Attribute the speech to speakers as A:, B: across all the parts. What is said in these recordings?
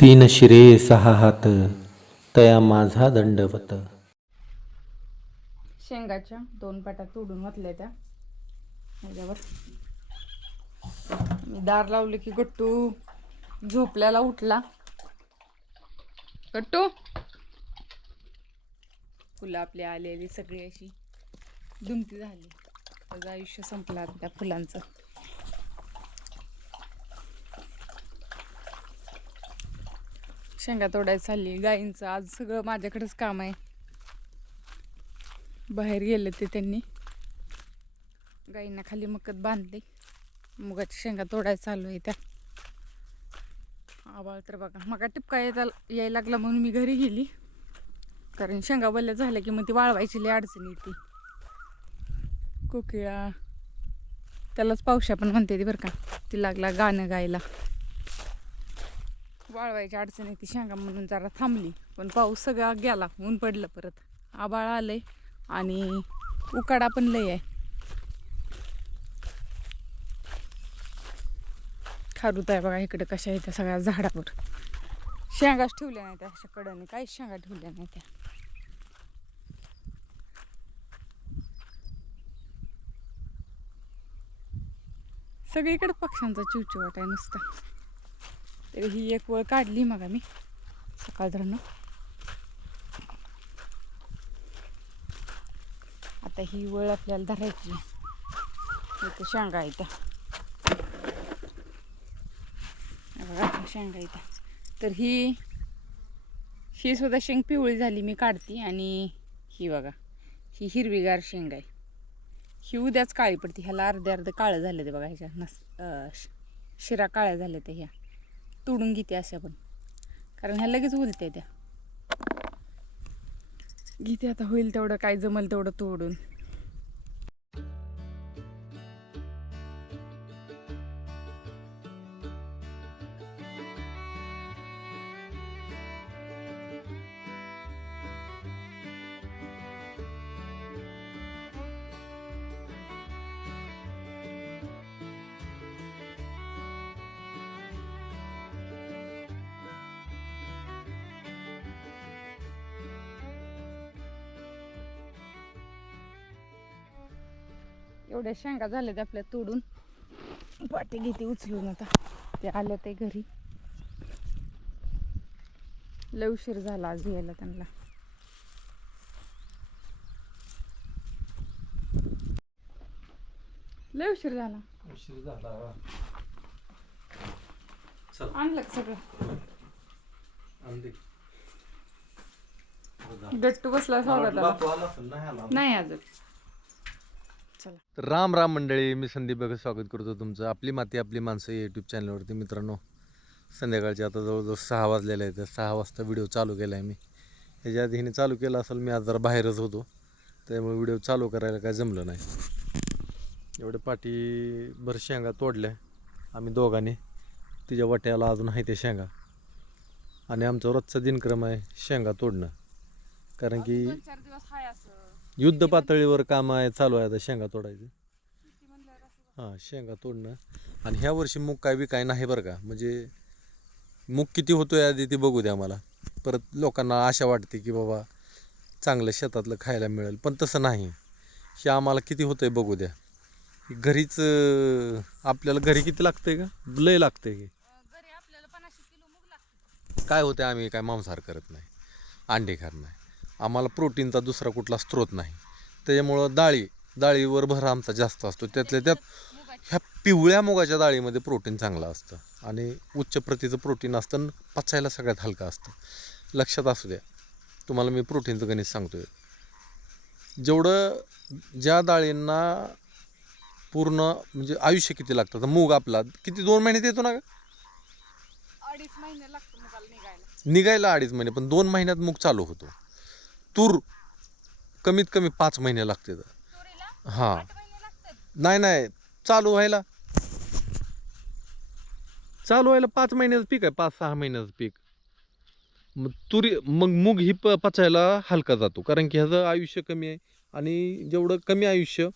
A: तीन शिरे सहा हात तया माझा दंडवत.
B: शेंगाच्या दोन पाट्या तोडून घातल्या त्या. ह्याच्यावर मी दार लावले की गट्टू झोपल्याला उठला. गट्टू! फुलं आपली आलेली सगळी अशी दुमती झाली. त्याचं आयुष्य संपलं त्या फुलांचं. शेंगा तोडायला चालली गाईंचं आज सगळं माझ्याकडेच काम आहे. बाहेर गेले ते त्यांनी. गाईंना खाली मकत बांधले. मुगाच्या शेंगा तोडायला चालू आहे त्या. आबाळ तर बघा. मगा टिपका येता यायला लागला म्हणून मी घरी गेली. कारण शेंगा बल्ल्या झाल्या की मग ती वाळवायची लई अडचण येते. कोकिळा त्यालाच पावशा पण म्हणते ती बरं का. ती लागला गाणं गायला. वाळवायची अडचण येते शेंगा म्हणून जरा थांबली. पण पाऊस सगळा गेला ऊन पडलं परत. आबाळ आलंय आणि उकाडा पण लय आहे. खारुत आहे बघा इकडे कशा आहे त्या सगळ्या झाडावर. शेंगाच ठेवल्या नाही त्या अशा कडाने काहीच शेंगा ठेवल्या नाही त्या सगळीकडे पक्ष्यांचा चिवचिवाट आहे नुसता. तर ही एक वळ काढली मग आम्ही. सकाळधरणं आता ही वळ आपल्याला धरायची इथं शेंगा इथं बघा, शेंगा इथं तर ही ही सुद्धा शेंग पिवळी झाली मी काढते आणि ही बघा ही हिरवीगार शेंग आहे. ही उद्याच काळी पडते. ह्याला अर्धे अर्ध काळं झाले ते बघा ह्याच्या नस शिरा काळ्या झाल्या त्या ह्या. तोडून घेते अशा पण. कारण ह्या लगेच उलत्या त्या. घेते आता होईल तेवढं काय जमल तेवढं तोडून. एवढ्या शेंगा झाल्या त्या आपल्या तोडून. पाटी घेते उचलून आता. ते आले ते घरी. लय उशीर झाला आज यायला त्यांना. लय उशीर झाला.
A: उशीर झाला. चल.
B: आणलं का सगळं? गट्टू बसला
A: ह्याला?
B: नाही अजून. चला.
C: राम राम मंडळी मी संदीप बघत स्वागत करतो तुमचं. आपली माती आपली माणसं यूट्यूब चॅनलवरती मित्रांनो संध्याकाळचे आता जवळजवळ सहा वाजलेले आहेत. तर सहा वाजता व्हिडिओ चालू केला आहे मी. ह्याच्या आधी हिने चालू केला असेल मी आज जरा बाहेरच होतो. त्यामुळे व्हिडिओ चालू करायला काय जमलं नाही. एवढे पाठी भर शेंगा तोडल्या. आम्ही दोघांनी. तिच्या वाट्याला अजून आहे ते शेंगा. आणि आमचा रोजचा दिनक्रम आहे शेंगा तोडणं. कारण की युद्ध पातळीवर काम आहे चालू आहे आता शेंगा तोडायचं. हां शेंगा तोडणं. आणि ह्या वर्षी मूग काय बी काय नाही बरं का. म्हणजे मूग किती होतोय आधी ते बघू द्या मला. परत लोकांना आशा वाटते की बाबा चांगलं शेतातलं खायला मिळेल पण तसं नाही. हे आम्हाला किती होतंय बघू द्या. घरीच आपल्याला घरी किती लागतंय का? लय लागतंय की काय होते आम्ही काय मांसाहार करत नाही. अंडे खात नाही. आम्हाला प्रोटीनचा दुसरा कुठला स्रोत नाही. त्याच्यामुळं डाळी डाळीवर भर आमचा जास्त असतो. त्यातल्या त्यात ह्या पिवळ्या मुगाच्या डाळीमध्ये प्रोटीन चांगलं असतं. आणि उच्च प्रतीचं प्रोटीन असतं पचायला सगळ्यात हलकं असतं. लक्षात असू द्या. तुम्हाला मी प्रोटीनचं गणित सांगतोय. जेवढं ज्या डाळींना पूर्ण म्हणजे आयुष्य किती लागतं? तर मूग आपला किती दोन महिन्यात येतो ना?
B: अडीच महिने लागतो निघायला
C: अडीच महिने पण दोन महिन्यात मूग चालू होतो. तूर कमीत कमी पाच महिने लागते हां. नाही नाही. चालू व्हायला. चालू व्हायला पाच महिन्याचं पीक आहे पाच सहा महिन्याचं पीक. मग तुरी मग मूग ही प पचायला हलका जातो कारण की ह्याचं आयुष्य कमी आहे. आणि जेवढं कमी आयुष्य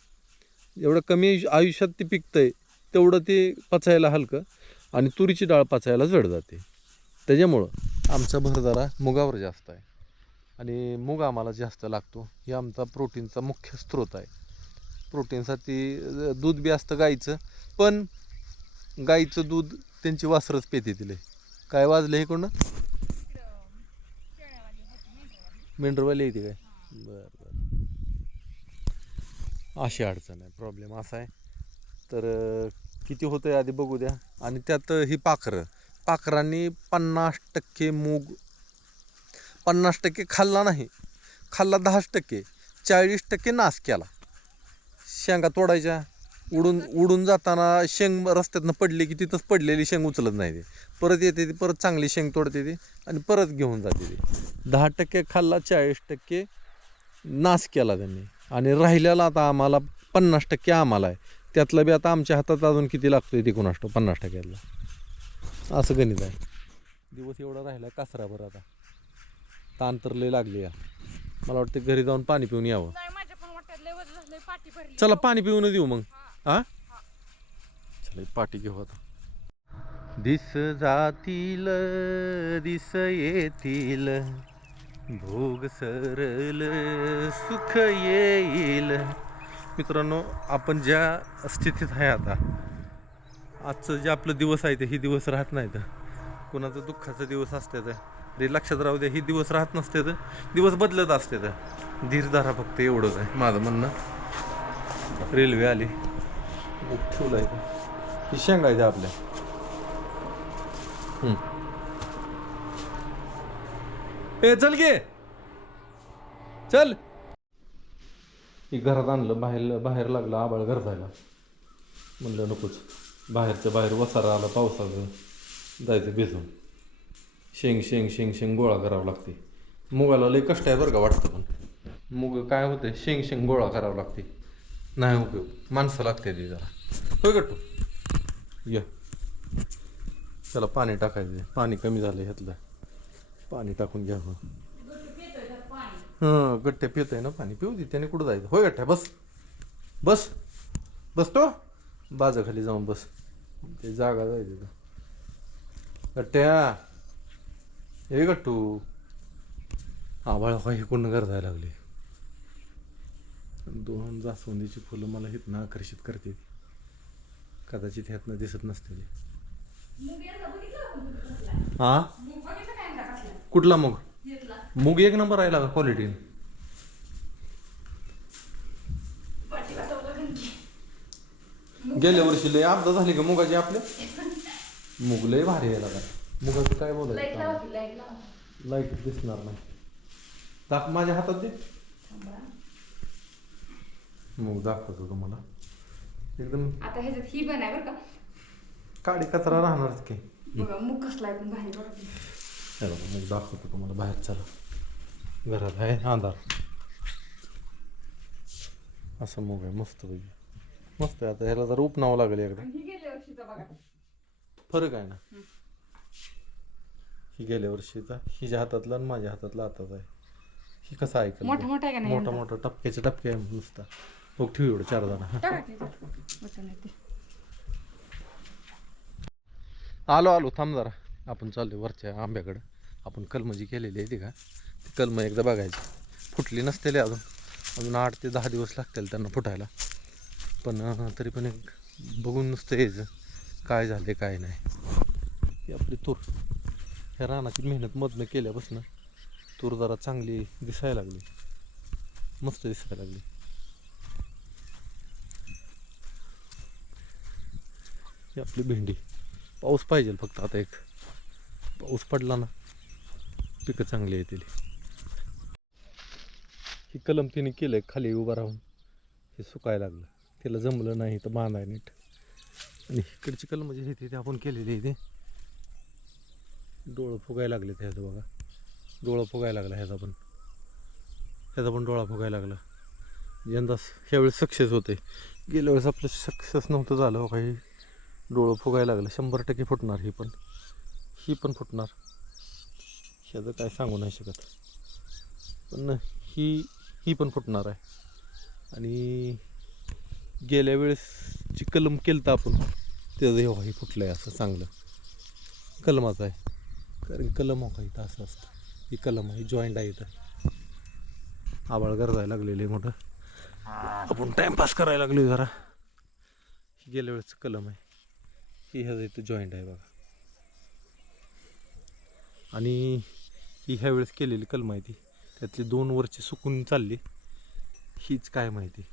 C: जेवढं कमी आयुष्य- आयुष्यात ते पिकतंय तेवढं ते पचायला हलकं. आणि तुरीची डाळ पचायला जड जाते. त्याच्यामुळं आमचा भर जरा मुगावर जास्त आहे. आणि मूग आम्हाला जास्त लागतो. हे आमचा प्रोटीनचा मुख्य स्रोत आहे. प्रोटीनसाठी दूध बी असतं गाईचं पण गाईचं दूध त्यांची वासरच पेते तिले. काय वाजले हे कोण मेंढरवाली येते काय? बरं बरं. अशी अडचण आहे प्रॉब्लेम असा आहे. तर किती होतं आहे आधी बघू द्या. आणि त्यात ही पाखरं. पाखरांनी पन्नास टक्के मूग पन्नास टक्के खाल्ला नाही. खाल्ला दहाच टक्के चाळीस टक्के नाश केला. शेंगा तोडायच्या उडून उडून जाताना शेंग रस्त्यातनं पडली की तिथंच पडलेली शेंग उचलत नाही ते. परत येते ती परत चांगली शेंग तोडते ती आणि परत घेऊन जाते ती. दहा टक्के खाल्ला चाळीस टक्के नाश केला त्यांनी. आणि राहिलेला आता आम्हाला पन्नास टक्के आम्हाला आहे. त्यातलं बी आता आमच्या हातात अजून किती लागतो आहे तिकून असतो पन्नास टक्क्यातला. असं गणित आहे. दिवस एवढा राहिला कचराभर आता. ताण तर लय लागली या. मला वाटतं घरी जाऊन पाणी पिऊन यावं.
B: नाही
C: चला पाणी पिऊन देऊ मग. हा. चला पाठी घेऊ आता. दिस जातील दिस येतील. भोग सरल सुख येईल. मित्रांनो आपण ज्या स्थितीत आहे आता आजचं जे आपलं दिवस आहे ते ही दिवस राहत नाहीत. कोणाचं दुःखाचं दिवस असते तर रे लक्षात राहू द्या ही दिवस राहत नसते तर दिवस बदलत असते तर धीर धरा फक्त एवढंच आहे माझं म्हणणं. रेल्वे आली. ठेवलं आहे ही शेंगायचं आपल्या. ए चल गे. चल. ही घरात आणलं बाहेर बाहेर लागलं आबाळ घर जायला. म्हणलं नकोच. बाहेरच्या बाहेर वसारा आला पावसाचं जायचं भिजून. शेंग शेंग शेंग शेंग गोळा करावं लागते. मुगाला लई कष्ट आहे बरं का वाटतं पण. मुग काय होते शेंग शेंग गोळा करावं लागते. नाही उपयोग. माणसं लागते ती जरा. होय गट्टू? ये. त्याला पाणी टाकायचं. पाणी कमी झालं ह्यातलं. पाणी टाकून घ्यावं हां. गट्ट्या पित आहे ना पाणी. पिऊ दे त्याने कुठं जायचं? होय गट्ट्या बस. बस. बस तो. बाजाखाली जाऊन बस. ते जागा जायचं गट्ट्या. हे गट्टू आभाळ काही कोण जायला लागले? दोन जास्वंदीची फुलं मला हितनं आकर्षित करते कदाचित ह्यातनं दिसत नसते हा कुठला मूग? मूग एक नंबर आहे का क्वालिटी गेल्या वर्षी लय अपघात झाली का मुगाची आपल्या? मूग लय भारी यायला का मुगाचं काय बोलायचं? लाइट दिसणार नाही. दाख माझ्या हातात दे. मूग दाखवतो तुम्हाला. एकदम
B: आता ह्याच्यात ही पण आहे बरं का.
C: काडी कचरा राहणारच की.
B: बघा मुख कसला आहे पण भारी
C: मूग दाखवतो तुम्हाला बाहेर चला. घरात आहे अंधार. असं मूग आहे मस्त पैकी. मस्त आहे आता ह्याला जरा उपनावं लागेल एकदा.
B: आणि ही गेल्या वर्षीचा बघा.
C: फरक आहे ना. ही गेल्या वर्षीचा हिच्या हातातला आणि माझ्या हातातला आताच आहे. ही कसं ऐकलं
B: मोठा मोठा आहे का नाही?
C: मोठा मोठा. टपक्याचे टपके आहे नुसता. बघ ठेव एवढं चार जण.
B: टाका की त्याच्यात. वचन आहे ते.
C: आलो आलो. थांब जरा. आपण चाललो वरच्या आंब्याकडं. आपण कलम जी केलेली आहे ती का? ती कलम एकदा बघायची. फुटली नसतेली अजून. अजून आठ ते दहा दिवस लागतील त्यांना फुटायला. पण अं, तरी पण एक बघून नुसतं यायचं काय झाले काय नाही. ही आपली तूर. ह्या रानाची मेहनत मधनं केल्यापासून तूर जरा चांगली दिसायला लागली. मस्त दिसायला लागली. ही आपली भेंडी. पाऊस पाहिजे फक्त आता एक. पाऊस पडला ना पिकं चांगली येतील. ही कलम तिने केलं खाली उभं राहून. हे सुकायला लागलं. तिला जमलं नाही तर बांधाय नीट. आणि इकडची कलम जी आहे ती आपण केलेली आहे ते. डोळं फुगायला लागले ह्याचं बघा. डोळं फुगायला लागला ह्याचा पण. ह्याचा पण डोळा फुगायला लागला. यंदा ह्यावेळेस सक्सेस होते गेल्या वेळेस आपलं सक्सेस नव्हतं झालं हो काही. डोळं फुगायला लागलं. शंभर टक्के फुटणार ही पण. ही पण फुटणार. ह्याचं काय सांगू नाही शकत. पण ही ही पण फुटणार आहे. आणि गेल्या वेळेस जी कलम केलं तर आपण त्याचं हे ही फुटलं आहे असं चांगलं. कलमाचं आहे. कारण कलम होता इथं असं असतं. ही कलम आहे जॉईंट आहे इथं. आबाळ गरजायला लागलेले मोठं. आपण टाइमपास करायला लागलो जरा. ही गेल्या वेळेचं कलम आहे. ही ह्याचं इथं जॉईंट आहे बघा. आणि ही ह्या वेळेस केलेली कलम आहे ती. त्यातली दोन वरची सुकून चालली. हीच काय माहिती.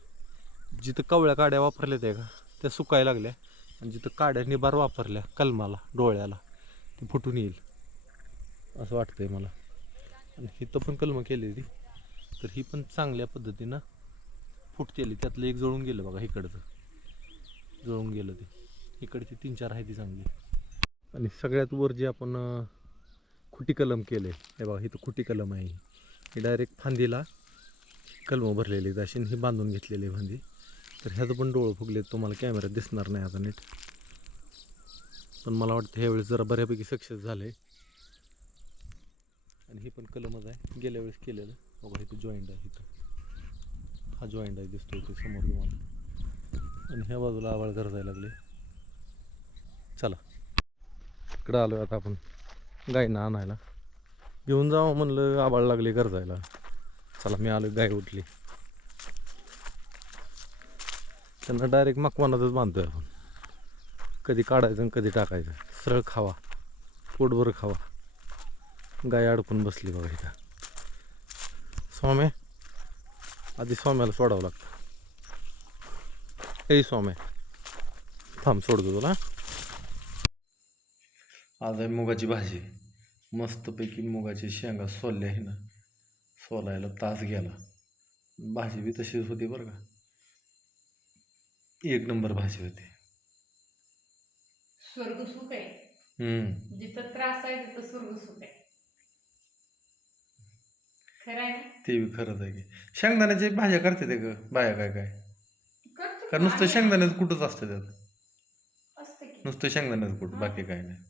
C: जिथं कवळ्या काड्या वापरल्या त्या का त्या सुकायला लागल्या. आणि जिथं काड्या निबार वापरल्या कलमाला डोळ्याला ते फुटून येईल. असं वाटतंय मला. आणि इथं पण कलमं केली ती तर ही पण चांगल्या पद्धतीनं फुटतेली त्यातलं एक जळून गेलं बघा इकडचं. जळून गेलं ते. इकडची तीन चार आहे ती चांगली. आणि सगळ्यात वर जे आपण खुटी कलम केले. हे बघा इथं खुटी कलम आहे ही. डायरेक्ट फांदीला कलमं भरलेली आहेत अशी ही बांधून घेतलेली आहे फांदी. तर ह्याचं पण डोळं फुगले तुम्हाला कॅमेऱ्यात दिसणार नाही आता नीट. पण मला वाटतं ह्यावेळेस जरा बऱ्यापैकी सक्सेस झाले आणि हे पण कलमच आहे. गेल्या वेळेस केलेलं. बघा इथं जॉईंट आहे इथं. हा जॉईंट आहे दिसतो इथे समोर तुम्हाला. आणि ह्या बाजूला आवाळ गरजायला लागले. चला. इकडं आलो आता आपण गायना आणायला. घेऊन जावं म्हणलं आबाळ लागले गरजायला. चला मी आलो गाय उठली. त्यांना डायरेक्ट मकवानातच बांधतोय आपण. कधी काढायचं आणि कधी टाकायचं. सरळ खावा. पोटभर खावा. गाय अडकून बसली बघा इथं. स्वामे आधी स्वाम्याला सोडावं लागतं. ए स्वामे. थांब सोडतो तुला. आज आहे मुगाची भाजी. मस्तपैकी मुगाची शेंगा सोलल्या आहे ना. सोलायला तास गेला. भाजी बी तशीच होती बरं का. एक नंबर भाजी होती.
B: स्वर्ग सुख आहे.
C: हम्म.
B: जिथं त्रास आहे तिथं स्वर्ग सुख आहे. खरं आहे ना?
C: ते बी खरंच आहे की. शेंगदाण्याची भाज्या करते ते ग बाया काय काय.
B: करतो
C: का नुसतं शेंगदाण्याचं कुठंच असतं त्यात.
B: असतं की.
C: नुसतं शेंगदाण्याचं कुठ बाकी काय नाही.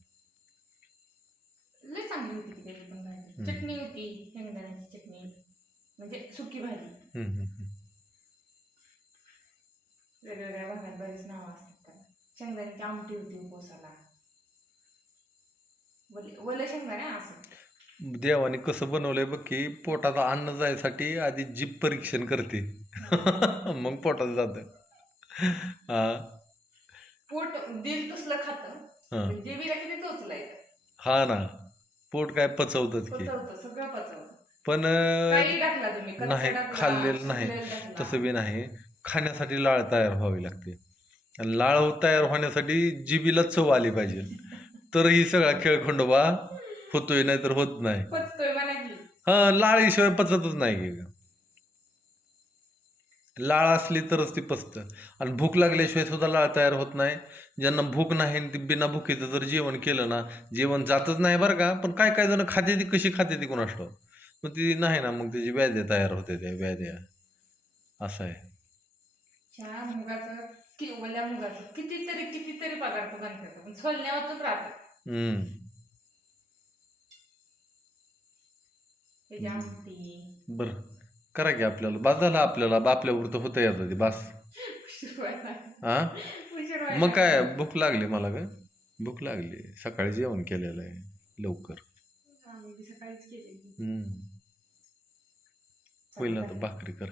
B: लय चांगली होती ती त्याची पण भाजी.
C: हम्म.
B: चटणी होती शेंगदाण्याची चटणी. म्हणजे सुकी भाजी.
C: हम्म, हम्म, हम्म.
B: वेगवेगळ्या भागात बरीच नावं असतात त्याला. शेंगदाण्याची आमटी होती उपवासाला वले वले शेंगदाणे असं.
C: देवाने कसं बनवलंय बघ की पोटात अन्न जायसाठी आधी जीभ परीक्षण करते. मग पोटात जात. हा.
B: पोट दिल तसलं खातं
C: हा.
B: जेवीला किती टोचलाय
C: हा ना. पोट काय पचवतात की. पण नाही, खाल्लेलं नाही. तसं बी नाही. खाण्यासाठी लाळ तयार व्हावी लागते. आणि लाळ तयार होण्यासाठी जिबीला चव आली पाहिजे. तर ही सगळा खेळ खंडोबा होतोय नाही तर होत नाही.
B: पचतोय म्हणा की.
C: हा लाळीशिवाय पचतच नाही लाळ असली तरच ती पचतं. आणि भूक लागल्याशिवाय सुद्धा लाळ तयार होत नाही. ज्यांना भूक नाही ती बिना भुकीचं जर जेवण केलं ना जेवण जातच नाही बरं का पण काय काय जण खाते ती कशी खाते ती ठाऊक. मग ती नाही ना मग त्याची व्याध्या तयार होते त्या व्याध्या असं आहे.
B: छान मुगाचं कि ओल्या मुगाचं कितीतरी कितीतरी पदार्थ बनतात. पण सोलण्यावरच राहतात
C: हम्म.
B: त्याची आमटी
C: बरं. करा की आपल्याला. बास झालं आपल्याला. आपल्यावर तर होतं येतं ते बास. हा मग काय भूक लागली मला का? भूक लागली. सकाळी जेवण केलेलं आहे लवकर. ना तर भाकरी कर.